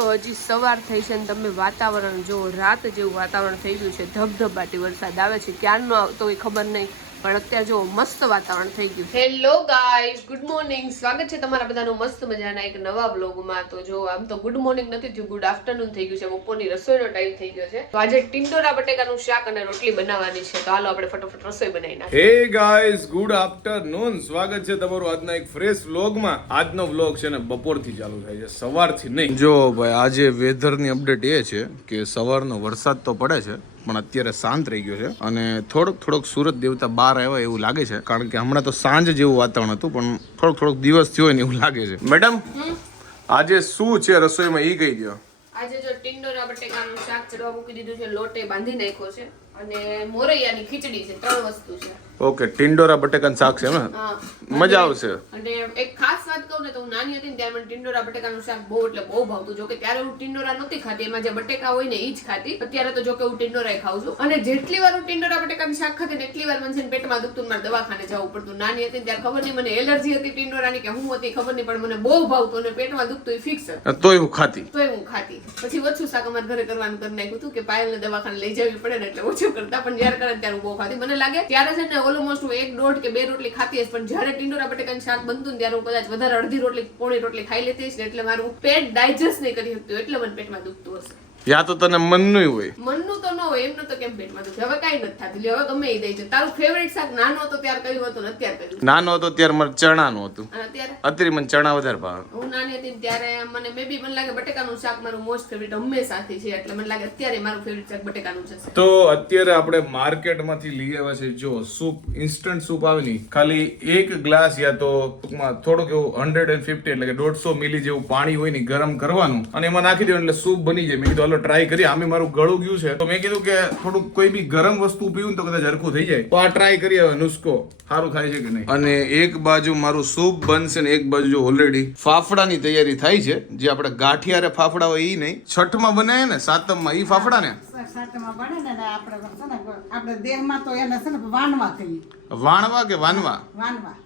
જો હજી સવાર થઈ છે ને તમે વાતાવરણ જો રાત જેવું વાતાવરણ થઈ ગયું છે, ધબધબાટી વરસાદ આવે છે, ક્યારનો આવતો હોય ખબર નહીં, પણ અત્યારે જો મસ્ત વાતાવરણ થઈ ગયું. હેલો ગાઈઝ, ગુડ મોર્નિંગ, સ્વાગત છે તમારા બધાનું મસ્ત મજાના એક નવા બ્લોગમાં. તો જો આમ તો ગુડ મોર્નિંગ નથી થયું, ગુડ આફ્ટરનૂન થઈ ગયું છે, બપોરની રસોઈનો ટાઈમ થઈ ગયો છે. તો આજે ટિંડોરા બટેકાનું શાક અને રોટલી બનાવવાની છે, તો હાલો આપણે ફટાફટ રસોઈ બનાવી નાખીએ. હે ગાઈઝ, ગુડ આફ્ટરનૂન, સ્વાગત છે તમારું આજના એક ફ્રેશ વ્લોગમાં. આજનો વ્લોગ છે ને બપોરથી ચાલુ થાય છે, સવારથી નહીં. જો ભાઈ, આજે વેધરની અપડેટ એ છે કે સવારનો વરસાદ તો પડે છે પણ અત્યારે શાંત રહી ગયો છે અને થોડોક સુરત દેવતા બહાર આવ્યા એવું લાગે છે, કારણ કે હમણાં તો સાંજ જેવું વાતાવરણ હતું પણ થોડોક દિવસ થયો ને એવું લાગે છે. મેડમ, આજે શું છે રસોઈમાં ઈ કહી દો. આજે જો ટિંડોરા બટેકાનું શાક ચડવા મૂકી દીધું છે, લોટે બાંધી નાખ્યો છે અને મોરૈયાની ખીચડી છે. 3 વસ્તુ છે. ઓકે, ટિંડોરા બટેકાનું શાક છે ને, મજા આવશે. અને એક ખાસ વાત કહું ને તો હું નાની હતી ને ત્યારે મને ટિંડોરા બટેકાનું શાક બહુ ભાવતું. જો કે ત્યારે હું ટિંડોરા નહોતી ખાતી, એમાં જે બટેકા હોય ને એ જ ખાતી. અત્યારે તો જો કે હું ટિંડોરા ખાઉં છું અને જેટલી વાર હું ટિંડોરા બટેકાનું શાક ખાતી ને એટલી વાર મને છે ને પેટમાં દુખતું, મારે દવાખાને જવું પડતું. નાની હતી ત્યારે ખબર નહીં મને એલર્જી હતી ટિંડોરાની કે હું હતી ખબર નહીં, પણ મને બહુ ભાવતું અને પેટમાં દુખતું એ ફિક્સ હતું. તોય હું ખાતી. પછી ઓછું શાક અમારે ઘરે કરવાનું કરી નાખ્યું હતું કે પાયલને દવાખાને લઈ જવી પડે ને એટલે ઓછું કરતા, પણ જયારે કરે ત્યારે હું બહુ ખાતી. મને લાગે ત્યારે છે ને ઓલમોસ્ટ હું 1, 1.5 કે 2 રોટલી ખાતી હશે, પણ જયારે ટિંડોરા બટેકાનું શાક બનતું ને ત્યારે હું કદાચ વધારે અડધી રોટલી પોણી રોટલી ખાઈ લેતી હશે, એટલે મારું પેટ ડાયજેસ્ટ નહીં કરી શકતું, એટલે મને પેટમાં દુખતું હશે. યા તો તને મનનું હોય. મનનું તો ન હોય, એમનું તો કેમ પેટમાં દુખે? હવે કાઈ નથી થતું, હવે ગમે એ દઈ છે. તારું ફેવરિટ શાક નાનો હતો ત્યારે કયું હતું ને અત્યારે કયું? નાનો હતો ત્યારે મને ચણાનું હતું અને અત્યારે? અત્યારે મને ચણા વધારે ભાવે. હું નાની હતી ત્યારે મને લાગે બટેકાનું શાક મારું મોસ્ટ ફેવરિટ હંમેશાથી છે, એટલે મને લાગે અત્યારે મારું ફેવરિટ શાક બટેકાનું છે. તો અત્યારે આપણે માર્કેટમાંથી લઈ આવ્યા છે જો સૂપ, ઇન્સ્ટન્ટ સૂપ આવે ને, ખાલી 1 ગ્લાસ યા તો ટૂંકમાં થોડુંક એવું 150 એટલે કે 150 મિલી જેવું પાણી હોય ને ગરમ કરવાનું અને એમાં નાખી દેવાનું એટલે સૂપ બની જાય. મેં કીધું હાલો ટ્રાય કરીએ. આમે મારું ગળું ગયું છે તો મેં કીધું કે થોડુંક કોઈ બી ગરમ વસ્તુ પીવું તો કદાચ હરખું થઈ જાય, તો આ ટ્રાય કરીએ હવે નુસ્ખો સારું થાય છે કે નહીં. અને એક બાજુ મારું સૂપ બનશે ને એક બાજુ જો ઓલરેડી ફાફડાની તૈયારી થાય છે, જે આપણે ગાંઠિયારે ફાફડા હોય ઈ નહીં, છઠમાં બનાવે ને સાતમમાં ઈ ફાફડા ને સાતમાં બને ને આપણે દેહમાં તો એને છે ને વાનવા કહીએ. વાણવા કે વાનવા? વાનવા.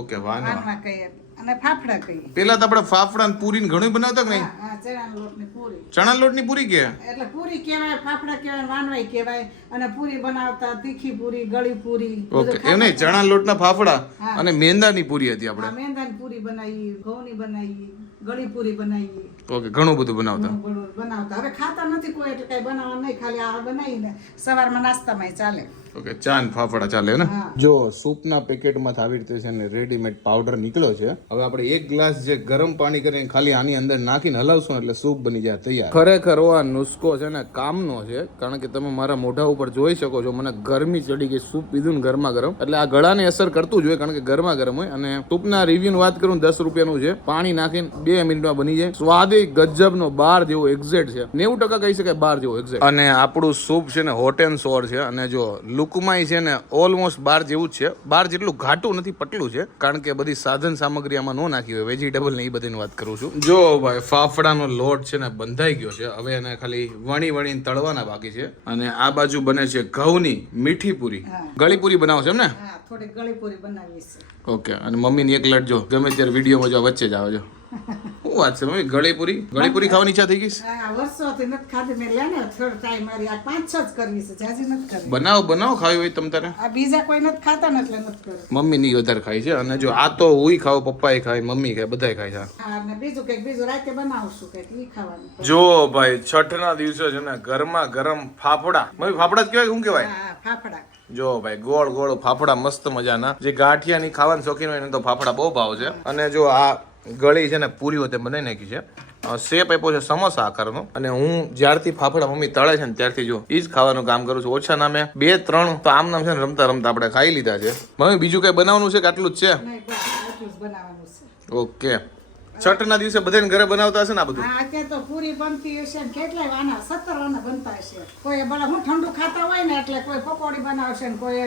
ઓકે, વાનવા કહીએ અને ફાફડા કહીએ. પેલા તો આપણે ફાફડા ને પૂરી ઘણું બનાવતા કે નહીં? હા, ચણાના લોટની પૂરી. ચણા લોટની પૂરી કે એટલે પૂરી કહેવાય, ફાફડા કહેવાય, વાનવાય કહેવાય. અને પૂરી બનાવતા તીખી પૂરી, ગળી પૂરી. ઓકે, એમ નહીં, ચણા લોટના ફાફડા અને મેંદાની પૂરી હતી આપણે. મેંદાની પૂરી બનાવી, ઘઉંની બનાવી, ગળી પૂરી બનાવી. ઓકે, ઘણું બધું બનાવતા. હવે ખાતા નથી કોઈ, એટલે કઈ બનાવવા નહીં, ખાલી આ બનાવીને સવારમાં નાસ્તામાં ચાલે. ઓકે, ચાન ફાફડા ચાલે ને. જો સૂપના પેકેટમાં આવી રીતે છે ને રેડીમેડ પાવડર નીકળ્યો છે. હવે આપણે 1 ગ્લાસ જે ગરમ પાણી કરીને ખાલી આની અંદર નાખીને હલાવશું એટલે સૂપ બની જાય તૈયાર. ખરેખર આ નુસ્ખો છે ને કામનો છે, કારણ કે તમે મારા મોઢા ઉપર જોઈ શકો છો, મને ગરમી ચડી ગઈ. સૂપ પીધું ને ગરમા ગરમ, એટલે આ ગળાને અસર કરતું જ હોય, કારણ કે ગરમા ગરમ હોય. અને સૂપના રિવ્યુની વાત કરું 10 રૂપિયાનું છે, પાણી નાખીને 2 મિનિટમાં બની જાય. સ્વાદ ગજબનો, બાર જેવો એક્ઝેક્ટ છે, 90% કહી શકાય બાર જેવો એક્ઝેક્ટ. અને આપણું સૂપ છે ને હોટ એન્ડ સોર છે, અને જો લુકમાં છે ને ઓલમોસ્ટ બાર જેવું જ છે. બાર જેટલું ઘાટું નથી, પટલું છે, કારણ કે બધી સાધન સામગ્રી આમાં ન નાખી હોય, વેજીટેબલ ને એ બધીની વાત કરું છું. જો ભાઈ, ફાફડાનો લોટ છે ને બંધાઈ ગયો છે, હવે એને ખાલી વણીને તળવાના બાકી છે. અને આ બાજુ બને છે ઘઉંની મીઠી પૂરી. ગળી પૂરી બનાવો છો એમ ને? હા, થોડી ગળી પૂરી બનાવી છે. ઓકે, અને મમ્મીની એક લટ જો ગમે ત્યારે વિડીયોમાં જો વચ્ચે જ આવે જો. શું વાત છે મમ્મી, ગળી પૂરી ખાવાની ઈચ્છા થઈ ગઈ? હા, વર્ષોથી નથી ખાધી. મેં લે ને થોડો ટાઈમ મારી આ 5-6 જ કરવી છે, જાજી નથી કરવી. બનાવો ખાવી હોય તમ તારે. આ બીજા કોઈ નથી ખાતા ને એટલે નથી કરવી. મમ્મી ની વધારે ખાય છે, અને જો આ તો હુંય ખાવ, પપ્પાએ ખાય, મમ્મી ખાય, બધાય ખાય છે. હા, અને બીજું રાતે બનાવશું કંઈક ઈ ખાવાનું. જો ભાઈ, છઠના દિવસે છે ને ગરમા ગરમ ફાફડા. મમ્મી ફાફડા જ કહેવાય, શું કહેવાય? હા, ફાફડા. જો ભાઈ, ગોળ ફાફડા મસ્ત મજાના. જે ગાંઠિયાની ખાવાની શોખીન હોય એને તો ફાફડા બહુ ભાવ છે. અને જો આ ગળી છે ને પૂરીઓ તે બનાવી નાખી છે, શેપ આપ્યો છે સમોસા આકારનો. અને હું જ્યારથી ફાફડા મમ્મી તળે છે ને ત્યારથી જો ઈ જ ખાવાનું કામ કરું છું. ઓછા નામે 2-3 તો આમ નામ છે ને રમતા આપણે ખાઈ લીધા છે. મમ્મી બીજું કઈ બનાવવાનું છે કે આટલું જ છે? ઓકે, છઠના દિવસે બધાને ઘરે બનાવતા હશે ને આ બધું? હા, અત્યારે તો પૂરી બનતી હશે ને કેટલાય વાના, 17 વાના બનતા હશે. કોઈ ભલે હું ઠંડુ ખાતા હોય ને એટલે કોઈ પકોડી બનાવશે ને કોઈ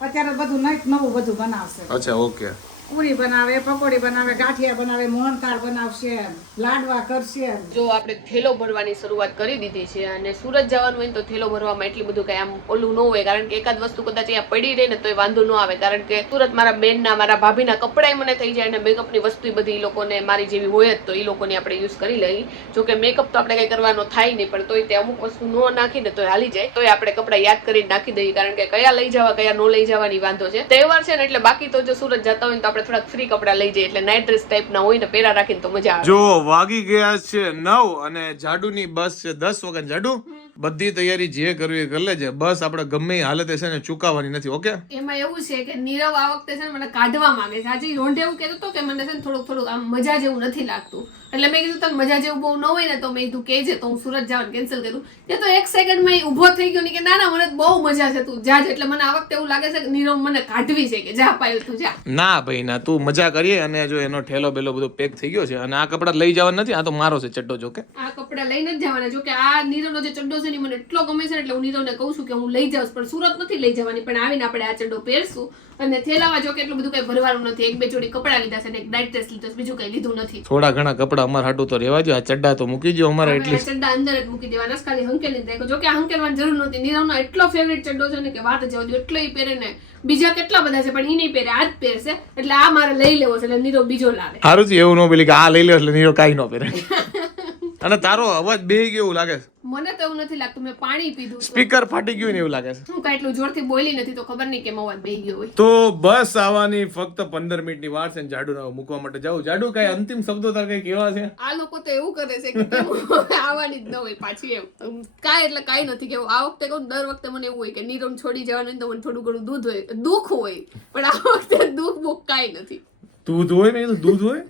અત્યારે બધું નવું બધું બનાવશે. અચ્છા, ઓકે. પૂરી બનાવે, પકોડી બનાવે, ગાંઠિયા બનાવે, મોહનથાળ બનાવશે, લાડવા કરશે. જો આપણે થેલો ભરવાની શરૂઆત કરી દીધી છે અને સુરત જવાનું હોય ને તો થેલો ભરવામાં એટલી બધું કઈ આમ ઓલું ન હોય, કારણ કે એકાદ વસ્તુ કદાચ અહીંયા પડી રહે ને તો એ વાંધો ન આવે, કારણ કે સુરત મારા બેનના મારા ભાભીના કપડાય મને થઈ જાય અને મેકઅપની વસ્તુ બધી એ લોકોને મારી જેવી હોય જ તો એ લોકોને આપણે યુઝ કરી લઈએ. જો કે મેકઅપ તો આપણે કઈ કરવાનો થાય નહીં, પણ તોય તે અમુક વસ્તુ ન નાખીને તો હાલી જાય, તોય આપણે કપડા યાદ કરીને નાખી દઈએ, કારણ કે કયા લઈ જવા કયા ન લઈ જવાની વાંધો છે. તહેવાર છે ને એટલે બાકી તો જો સુરત જતા હોય તો આપણે થોડાક ફ્રી કપડા લઈ જઈએ, એટલે નાઇટ ડ્રેસ ટાઈપ ના હોય ને પહેરા રાખીને તો મજા આવે. જો વાગી ગયા છે 9 અને જાડુની બસ છે 10 વાગે. જાડુ બધી તૈયારી જે કરવી એ કરી લેજે, બસ આપણે ગમે એ હાલતે છે ને ચૂકાવવાની નથી. ઓકે? એમાં એવું છે કે નીરવ આ વખતે છે ને મને કાઢવા માંગે છે. આજે રોંઢે એવું કહેતો હતો કે મને છે ને થોડુંક આમ મજા જેવું નથી લાગતું, એટલે મેં કીધું તને મજા જેવું બહુ ન હોય ને તો મેં કીધું કહેજે તો હું સુરત જવાનું કેન્સલ કર્યું. તે તો એક સેકન્ડમાં ઊભો થઈ ગયો ને કે ના ના મને બહુ મજા છે, તું જા. એટલે મને આ વખતે એવું લાગે છે કે નીરવ મને કાઢવી છે કે જા પાયલ તું જા. ના ભાઈ ના, તું મજા કરીએ. અને જો એનો ઠેલો બેલો બધો પેક થઈ ગયો છે અને આ કપડા લઈ જવાના નથી, આ તો મારો છે ચડ્ડો. જો કે આ કપડા લઈને જ જવાના. જો કે આ નીરવનો જે ચડ્ડો છે ને મને એટલો ગમે છે ને એટલે હું નીરવને કહું છું કે હું લઈ જાઉં, પણ સુરત નથી લઈ જવાની, પણ આવીને આપણે આ ચડ્ડો પહેરશું. અને થેલામાં જો કે એટલું બધું કઈ ભરવાનું નથી, એક બે જોડી કપડા લીધા છે ને એક નાઇટ ડ્રેસ લીધો છે, બીજું કઈ લીધું નથી. થોડા ઘણા કપડા અમારા હાટું તો રહેવા જો, આ ચડ્ડા તો મૂકી જો અમારા. એટલે ચડ્ડા અંદર જ મૂકી દેવાના, ખાલી હંકેલી રાખો. જો કે આ હંકેલવાની જરૂર નહોતી. નીરવનો એટલો ફેવરેટ ચડ્ડો છે ને કે વાત જવા દો, એટલો ઈ પહેરે ને. બીજા કેટલા બધા છે પણ ઈ નહીં પહેરે, આ જ પહેરશે. એટલે આ મારે લઈ લેવો છે, એટલે નીરવ બીજો લાવે. સારું છે એવું ન બોલી કે આ લઈ લે એટલે નીરો કાઈ ન પહેરે. અને તારો અવાજ બેહી ગયો એવું લાગે છે. મને તો એવું નથી લાગતું, મેં પાણી પીધું. સ્પીકર ફાટી ગયું ને એવું લાગે છે. હું કાંઈ એટલું જોરથી બોલી નથી તો ખબર નહીં કેમ અવાજ બેહી ગયો હોય. તો બસ આવવાની ફક્ત 15 મિનિટની વાર છે. જાડુ મૂકવા માટે જાઉં. જાડુ કઈ અંતિમ શબ્દો તાર કઈ કેવા છે? આ લોકો તો એવું કરે છે કે કેમ આવવાની જ ન હોય પાછી, એમ કાંઈ એટલે કાંઈ નથી કેવું. આ વખતે કહું દર વખતે મને એવું હોય કે નીરવ છોડી જવાનું તો મને થોડું ઘણું દુઃખ હોય, પણ આ વખતે દુઃખ બુઃખ કાંઈ નથી. દૂધ હોય ને, દૂધ હોય,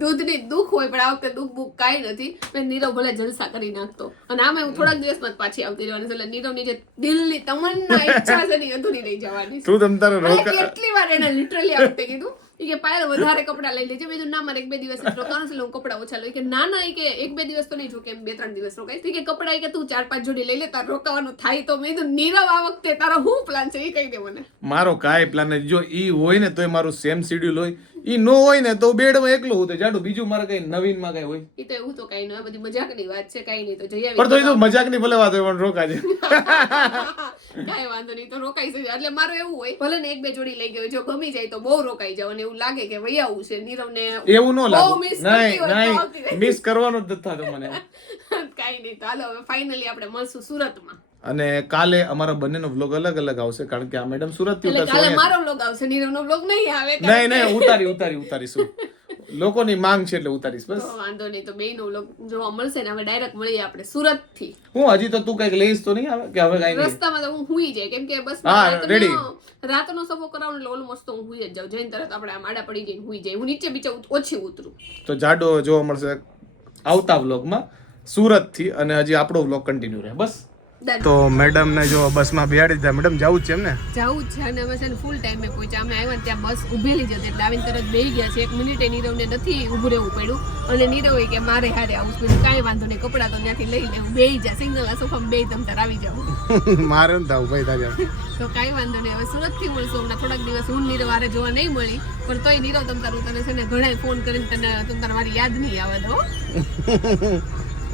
દૂધની દુઃખ હોય, પણ આ વખતે દુઃખ બુઃખ કાંઈ નથી. મેં નીરવ ભલે જલસા કરી નાખતો, અને આમાં હું થોડાક દિવસમાં જ પાછી આવતી રહેવાની છે. એટલે નીરવની જે દિલની તમન્ના ઈચ્છા છે ને અધૂરી રહી જવાની. તું તમ તારે કેટલી વાર એને લિટરલી આ વખતે કીધું કે પાયલ વધારે કપડા લઈ લેજે. મેં ના મારે 1-2 દિવસ રોકાવાનું છે, હું કપડા ઓછા લઈ. કે ના ના, કે 1-2 દિવસ તો નહીં, જો કે 2-3 દિવસ રોકાઈશ. કે કપડા કે તું 4-5 જોડી લઈ લે, તાર રોકાવાનું થાય તો. મેં કીધું નીરવ આ વખતે તારો શું પ્લાન છે એ કહી દે મને. મારો કાંઈ પ્લાન નથી. જો ઈ હોય ને તોય મારું સેમ શેડ્યુલ હોય, ઈ નો હોય ને તો બેડમાં એકલો હું તો જાડું. બીજું મારે કઈ નવીનમાં કઈ હોય એ તો એવું તો કઈ નહીં, બધી મજાકની વાત છે, કઈ નહીં. તો જઈ પણ તો એ તો મજાકની ભલે વાત હોય પણ રોકાજે. કાંઈ વાંધો નહીં, તો રોકાઈ જશે. એટલે મારું એવું હોય, ભલે ને 1-2 જોડી લઈ ગયો, જો ગમી જાય તો બહુ રોકાઈ જાવ, અને એવું લાગે કે વૈયા આવું છે નીરવને એવું ન લાગે. નહીં નહીં, મિસ કરવાનો જ નથી થતો મને. કાંઈ નહીં. તો હાલો હવે ફાઇનલી આપણે મળશું સુરતમાં. અને કાલે અમારા બંનેનો વ્લોગ અલગ અલગ આવશે, કારણ કે આ મેડમ સુરત થી એટલે કાલે મારો વ્લોગ આવશે, નીરવનો વ્લોગ નહીં આવે. નહીં ઉતારીશું. લોકોની માંગ છે એટલે ઉતારીશ. બસ વાંધો નહીં. તો બેયનો વ્લોગ જોવા મળશે ને. હવે ડાયરેક્ટ મળીએ આપણે સુરત થી. હું હજી તો તું કઈક લઈશ તો નહીં આવે કે હવે કઈ નહીં? રસ્તામાં તો હું હુઈ જાય, કેમ કે બસ રાતનો સફો કરાવું એટલે ઓલમોસ્ટ તો હું હુઈ જ જાઉં. જઈને તરત આપણે આડા પડી જઈને હુઈ જાય. હું નીચે બીચે ઓછી ઉતરું. તો જાડો જોવા મળશે આવતા વ્લોગમાં સુરત થી, અને હજી આપણો વ્લોગ કન્ટિન્યુ રહે. બસ તો મેડમ ને જો બસમાં બેહાડી દીધા. મેડમ જવું જ છે એમ ને? જવું જ છે. અને અમે છે ને ફૂલ ટાઈમે પહોંચ્યા. અમે આવ્યા ત્યાં બસ ઉભેલી જ હતી, એટલે આવીને તરત બેસી ગયા છે. 1 મિનિટે નીરવને નથી ઊભું રહેવું પડ્યું. અને નીરવ કે મારે હારે આવું છું. કાંઈ વાંધો નહીં, કપડાં તો ત્યાંથી લઈ લેવું. બેસી જા સિંગલ આ સોફામાં બેસી તમ તાર આવી જાવ. મારે ન થાવ ભાઈ તારે. તો કાંઈ વાંધો નહીં. હવે સુરત થી મળશું. હમણાં થોડાક દિવસ હું નીરવ હારે જોવા નહીં મળી, પણ તોય નીરવ તમ તારું તને છે ને ઘણા ફોન કરીને તને તમ તાર મારી યાદ નહીં આવે તો.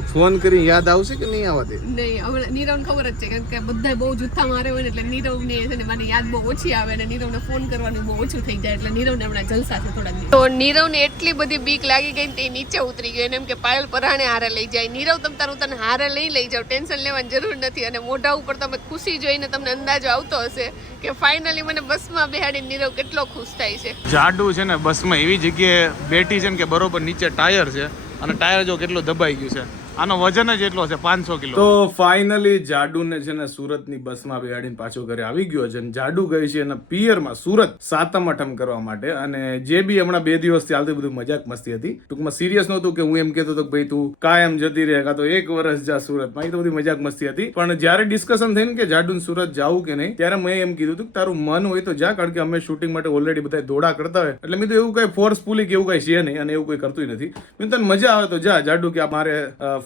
ફોન કરી યાદ આવશે કે નહીં આવવા દે? નહીં, હવે નીરવને ખબર જ છે, કારણ કે બધા બહુ જુથ્થા મારે હોય ને, એટલે નીરવને છે ને મારી યાદ બહુ ઓછી આવે, અને નીરવને ફોન કરવાનું બહુ ઓછું થઈ જાય. એટલે નીરવને હમણાં જલસા છે થોડાક દિવસ. તો નીરવને એટલી બધી બીક લાગી ગઈ તે નીચે ઉતરી ગયો. એમ કે પાયલ પરાણે હારે લઈ જાય. નીરવ તમ તારું તને હારે લઈ જાવ, ટેન્શન લેવાની જરૂર નથી. અને મોઢા ઉપર તમે ખુશી જોઈને તમને અંદાજો આવતો હશે કે ફાઇનલી મને બસમાં બેહાડીને નીરવ કેટલો ખુશ થાય છે. જાડુ છે ને બસમાં એવી જગ્યાએ બેઠી છે ને કે બરોબર નીચે ટાયર છે, અને ટાયર જો કેટલો દબાઈ ગયું છે. આનો વજન જ એટલો છે 500 કિલો. તો ફાઇનલી જાડુને છે ને સુરતની બસમાં બેહાડીને પાછો ઘરે આવી ગયો છે. જાડુ ગઈ છે એના પિયરમાં સુરત સાતમ આઠમ કરવા માટે. અને જે બી હમણાં 2 દિવસથી હાલતી બધું મજાક મસ્તી હતી. ટૂંકમાં સિરિયસ નહોતું કે હું એમ કહેતો હતો કે ભાઈ તું કાયમ જતી રહે, કાં તો 1 વર્ષ જા સુરતમાં. એ તો બધી મજાક મસ્તી હતી. પણ જ્યારે ડિસ્કશન થઈને કે જાડુને સુરત જાવું કે નહીં, ત્યારે મેં એમ કીધું હતું કે તારું મન હોય તો જા, કારણ કે અમે શૂટિંગ માટે ઓલરેડી બધા દોડા કરતા હોય. એટલે મેં તો એવું કઈ ફોર્સફુલી કે એવું કઈ છે નહીં, અને એવું કોઈ કરતું નથી. મેં તને મજા આવે તો જા જાડુ, કે મારે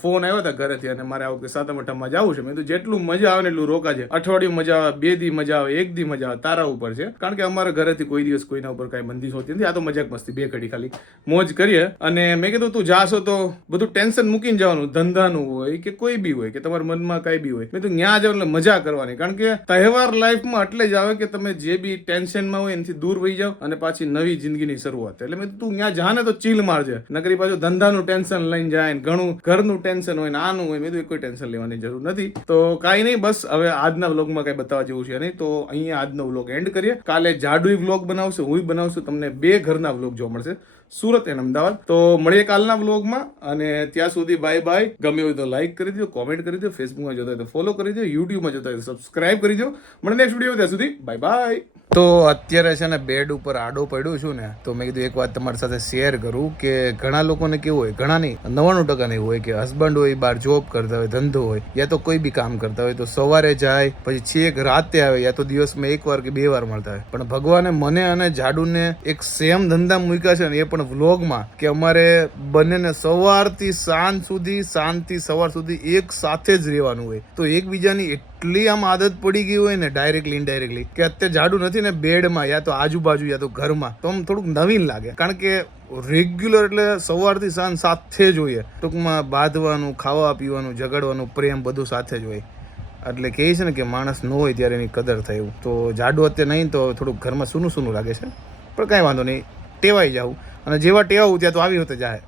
ફોન આવ્યો હતા ઘરેથી અને મારે આ વખતે સાતમ આઠમમાં જવું છે. મેં તો જેટલું મજા આવે ને એટલું રોકાજે. અઠવાડિયું મજા આવે, 2 દી મજા આવે, 1 દી મજા આવે, તારા ઉપર છે. કારણ કે અમારા ઘરેથી કોઈ દિવસ કોઈના ઉપર કઈ બંદીશ હોતી નથી. આ તો મજાક મસ્તી 2 ઘડી ખાલી મોજ કરીએ. અને મેં કીધું તું જાશો તો બધું ટેન્શન મૂકીને જવાનું, ધંધાનું હોય કે કોઈ બી હોય કે તમારા મનમાં કઈ બી હોય. મેં તો ત્યાં જાવ એટલે મજા કરવાની. કારણ કે તહેવાર લાઈફમાં એટલે જ આવે કે તમે જે બી ટેન્શનમાં હોય એનાથી દૂર વહી જાવ અને પાછી નવી જિંદગીની શરૂઆત. એટલે મેં તું ત્યાં જા ને તો ચીલ મારજે. નકરી પાછું ધંધાનું ટેન્શન લઈને જાય ને ઘણું ઘરનું ટેન્શન હોય ને આનું હોય. મેં તો કોઈ ટેન્શન લેવાની જરૂર નથી. તો કાંઈ નહીં, બસ હવે આજના વ્લોગમાં કઈ બતાવવા જેવું છે નહીં. તો અહીંયા આજનો વ્લોગ એન્ડ કરીએ. કાલે જાડુઈ વ્લોગ બનાવશું, હું બનાવશું. તમને 2 ઘરના વ્લોગ જોવા મળશે, સુરત અને અમદાવાદ. તો મળીએ કાલના વ્લોગમાં. અને ત્યાં સુધી બાય બાય. ગમે હોય તો લાઈક કરી દો, કોમેન્ટ કરી દો, ફેસબુકમાં જોતા હોય તો ફોલો કરી દો, યુટ્યુબમાં જોતા હોય તો સબસ્ક્રાઇબ કરી દો. મળે નેક્સ્ટ વિડીયો. ત્યાં સુધી બાય બાય. તો અત્યારે છે ને બેડ ઉપર આડો પડ્યો છું ને, તો મેં કીધું એક વાત તમારી સાથે શેર કરું કે ઘણા લોકોને કેવું હોય, ઘણા નહીં 99% નહીં હોય કે હસબન્ડ હોય બહાર જોબ કરતા હોય, ધંધો હોય યા તો કોઈ બી કામ કરતા હોય, તો સવારે જાય પછી છેક રાતે આવે યા તો દિવસમાં 1 વાર કે 2 વાર મળતા હોય. પણ ભગવાને મને અને જાડુને એક સેમ ધંધા મૂક્યા છે ને, એ પણ વ્લોગમાં, કે અમારે બંનેને સવારથી સાંજ સુધી, સાંજથી સવાર સુધી એક સાથે જ રહેવાનું હોય. તો એકબીજાની એટલી આમ આદત પડી ગઈ હોય ને, ડાયરેક્ટલી ઇનડાયરેક્ટલી, કે અત્યારે જાડુ નથી ને બેડમાં યા તો આજુબાજુ યા તો ઘરમાં, તો આમ થોડુંક નવીન લાગે. કારણ કે રેગ્યુલર એટલે સવારથી સાંજ સાથે જ હોય. ટૂંકમાં બાંધવાનું, ખાવા પીવાનું, ઝઘડવાનું, પ્રેમ બધું સાથે જ હોય. એટલે કહે છે ને કે માણસ ન હોય ત્યારે એની કદર થાય એવું. તો જાડુ અત્યારે નહીં તો થોડુંક ઘરમાં સૂનું સૂનું લાગે છે, પણ કાંઈ વાંધો નહીં, ટેવાઈ જાઉં. અને જેવા ટેવાવું ત્યાં તો આવી હોતે જાય.